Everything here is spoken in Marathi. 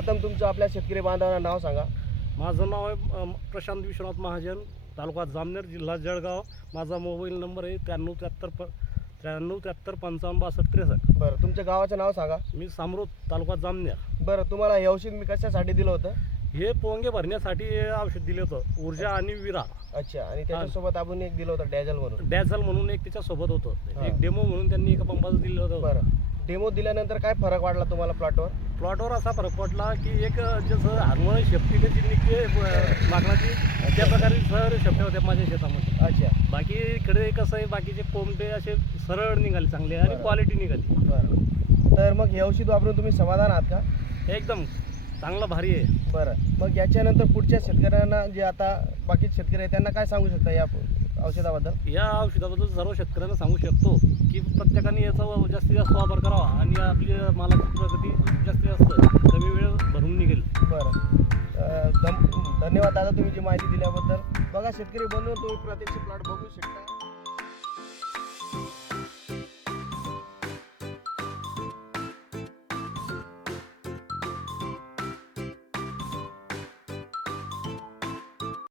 प्रथम तुमचं आपल्या शेतकरी बांधवांना नाव सांगा. माझं नाव आहे प्रशांत विश्वनाथ महाजन, तालुका जामनेर, जिल्हा जळगाव. माझा मोबाईल नंबर आहे 9373 55 62 63. बरं, तुमच्या गावाचं नाव सांगा. मी सामरोद, तालुका जामनेर. बरं, तुम्हाला हे औषध मी कशासाठी दिलं होतं? हे पोंगे भरण्यासाठी औषध दिलं होतं, ऊर्जा आणि विरा. अच्छा, आणि त्याच्यासोबत आपण एक दिलं होतं डॅझल म्हणून. डॅझल म्हणून एक त्याच्यासोबत होतं. हां. एक डेमो म्हणून त्यांनी एका पंपाचं दिलं होतं. बरं, डेमो दिल्यानंतर काय फरक वाटला तुम्हाला प्लॉटवर? प्लॉटवर असा फरक पडला की एक जसं हार्मोन शेपटी कशी निघते माकडाची, त्या प्रकारे सर शेपट्या होत्या माझ्या शेतामध्ये. अच्छा. बाकी इकडे कसं आहे, बाकीचे कोंबडे असे सरळ निघाले चांगले आणि बरं. क्वालिटी निघाली. बरं, तर मग हे औषध वापरून तुम्ही समाधान आहात का? एकदम चांगला भारी आहे. बरं, मग याच्यानंतर पुढच्या शेतकऱ्यांना, जे आता बाकी शेतकरी आहेत, त्यांना काय सांगू शकता या औषधाबद्दल? या औषधाबद्दल सर्व शेतकऱ्यांना सांगू शकतो की प्रत्येकाने याचा जास्तीत जास्त वापर करावा आणि आपली मालाची प्रगती जास्तीत जास्त कमी वेळ भरून निघेल. बरं, धन्यवाद दादा तुम्ही जी माहिती दिल्याबद्दल. बघा शेतकरी बंधू, तुम्ही प्रत्यक्ष प्लॉट बघू शकता.